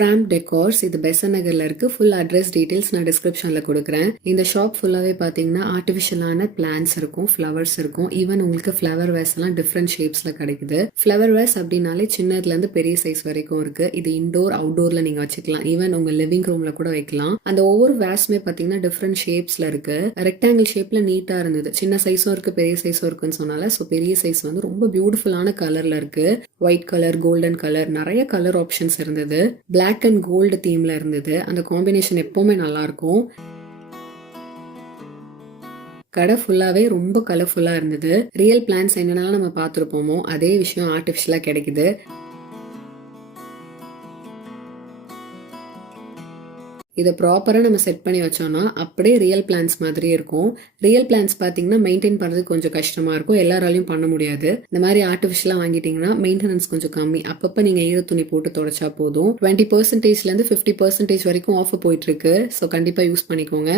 From decors இது பெசன் நகர்ல இருக்கு. ஃபுல் அட்ரஸ் டீடைல்ஸ் நான் டிஸ்கிரிப்ஷன்ல கொடுக்குறேன். இந்த ஷாப் ஃபுல்லாவே பாத்தீங்கன்னா ஆர்டிஃபிஷியலான பிளான்ஸ் இருக்கும், ஃப்ளவர்ஸ் இருக்கும். ஈவன் உங்களுக்கு ஃப்ளவர் வேஸ் எல்லாம் டிஃப்ரெண்ட் ஷேப்ஸ்ல கிடைக்குது. ஃப்ளவர் வேஸ் அப்படின்னாலே சின்னதுல இருந்து பெரிய சைஸ் வரைக்கும் இருக்கு. இது இன்டோர் அவுட்டோர்ல நீங்க வச்சுக்கலாம். ஈவன் உங்க லிவிங் ரூம்ல கூட வைக்கலாம். அந்த ஒவ்வொரு வேஸ்மே பாத்தீங்கன்னா டிஃப்ரெண்ட் ஷேப்ஸ்ல இருக்கு. ரெக்டாங்கிள் ஷேப்ல நீட்டா இருந்தது. சின்ன சைஸும் இருக்கு, பெரிய சைஸும் இருக்குன்னு சொன்னால சோ பெரிய சைஸ் வந்து ரொம்ப பியூட்டிஃபுல்லான கலர்ல இருக்கு. ஒயிட் கலர், கோல்டன் கலர், நிறைய கலர் ஆப்ஷன்ஸ் இருந்தது. பிளாக் அண்ட் கோல்டு தீம்ல இருந்தது. அந்த காம்பினேஷன் எப்பவுமே நல்லா இருக்கும். கடை ஃபுல்லாவே ரொம்ப கலர்ஃபுல்லா இருந்தது. ரியல் பிளான்ஸ் என்னென்னலாம் நம்ம பார்த்துருப்போமோ அதே விஷயம் ஆர்டிஃபிஷியலா கிடைக்குது. இதை ப்ராப்பராக நம்ம செட் பண்ணி வச்சோம்னா அப்படியே ரியல் பிளான்ஸ் மாதிரி இருக்கும். ரியல் பிளான்ஸ் பார்த்தீங்கன்னா மெயின்டைன் பண்ணுறது கொஞ்சம் கஷ்டமாக இருக்கும், எல்லாராலையும் பண்ண முடியாது. இந்த மாதிரி ஆர்டிஃபிஷியலாக வாங்கிட்டீங்கன்னா மெயின்டெனன்ஸ் கொஞ்சம் கம்மி. அப்பப்போ நீங்கள் ஈர துணி போட்டு தொடச்சா போதும். 20%லேருந்து 50% வரைக்கும் ஆஃபர் போயிட்டு இருக்கு. ஸோ கண்டிப்பாக யூஸ் பண்ணிக்கோங்க.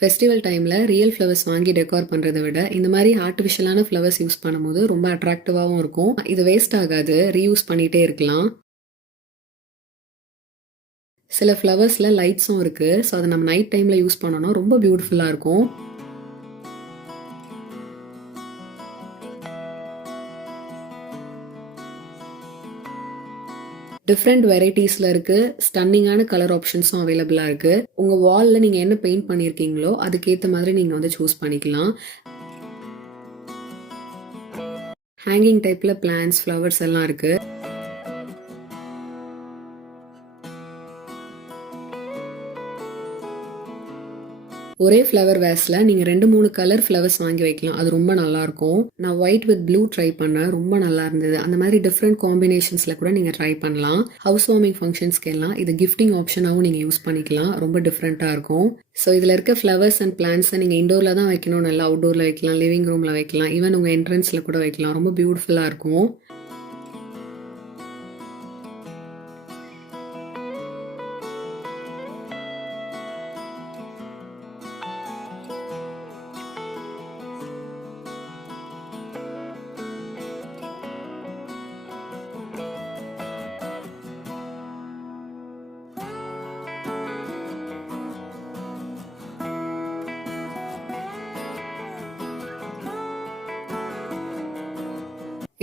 ஃபெஸ்டிவல் டைமில் ரியல் ஃப்ளவர்ஸ் வாங்கி டெக்கார் பண்ணுறதை விட இந்த மாதிரி ஆர்டிஃபிஷியலான ஃப்ளவர்ஸ் யூஸ் பண்ணும்போது ரொம்ப அட்ராக்டிவாகவும் இருக்கும். இது வேஸ்ட் ஆகாது, ரீயூஸ் பண்ணிகிட்டே இருக்கலாம். சில ஃப்ளவர்ஸ்ல லைட்ஸும் இருக்கு. ஸோ அதை நம்ம நைட் டைம்ல யூஸ் பண்ணோம்னா ரொம்ப பியூட்டிஃபுல்லா இருக்கும். டிஃப்ரெண்ட் வெரைட்டிஸ்ல இருக்கு. ஸ்டன்னிங்கான கலர் ஆப்ஷன்ஸும் அவைலபிளா இருக்கு. உங்க வால்ல நீங்க என்ன பெயிண்ட் பண்ணிருக்கீங்களோ அதுக்கேற்ற மாதிரி நீங்க வந்து சூஸ் பண்ணிக்கலாம். ஹேங்கிங் டைப்ல பிளான்ஸ், ஃப்ளவர்ஸ் எல்லாம் இருக்கு. ஒரே ஃப்ளவர் வேஸ்ல நீங்க 2-3 கலர் ஃப்ளவர்ஸ் வாங்கி வைக்கலாம். அது ரொம்ப நல்லா இருக்கும். நான் ஒயிட் வித் ப்ளூ ட்ரை பண்ணேன், ரொம்ப நல்லா இருந்தது. அந்த மாதிரி டிஃப்ரெண்ட் காம்பினேஷன்ஸ்ல கூட நீங்க ட்ரை பண்ணலாம். ஹவுஸ் வார்மிங் ஃபங்க்ஷன்ஸ்க்கு எல்லாம் இது கிஃப்டிங் ஆப்ஷனாகவும் நீங்க யூஸ் பண்ணிக்கலாம். ரொம்ப டிஃப்ரெண்டா இருக்கும். ஸோ இதுல இருக்க ஃப்ளவர்ஸ் அண்ட் பிளான்ஸை நீங்க இண்டோர்ல தான் வைக்கணும், நல்லா அவுட்டோர்ல வைக்கலாம், லிவிங் ரூம்ல வைக்கலாம், ஈவன் உங்க என்ட்ரன்ஸ்ல கூட வைக்கலாம். ரொம்ப பியூட்டிஃபுல்லா இருக்கும்.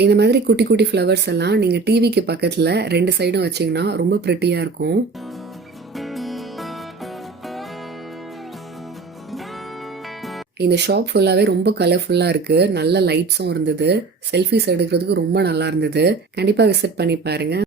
இந்த மாதிரி குட்டி குட்டி ஃப்ளவர்ஸ் எல்லாம் நீங்க டிவிக்கு பக்கத்துல 2 சைடும் வச்சீங்கன்னா ரொம்ப பிரிட்டியா இருக்கும். இந்த ஷாப் ஃபுல்லாவே ரொம்ப கலர்ஃபுல்லா இருக்கு. நல்ல லைட்ஸும் இருந்தது. செல்ஃபிஸ் எடுக்கிறதுக்கு ரொம்ப நல்லா இருந்தது. கண்டிப்பா விசிட் பண்ணி பாருங்க.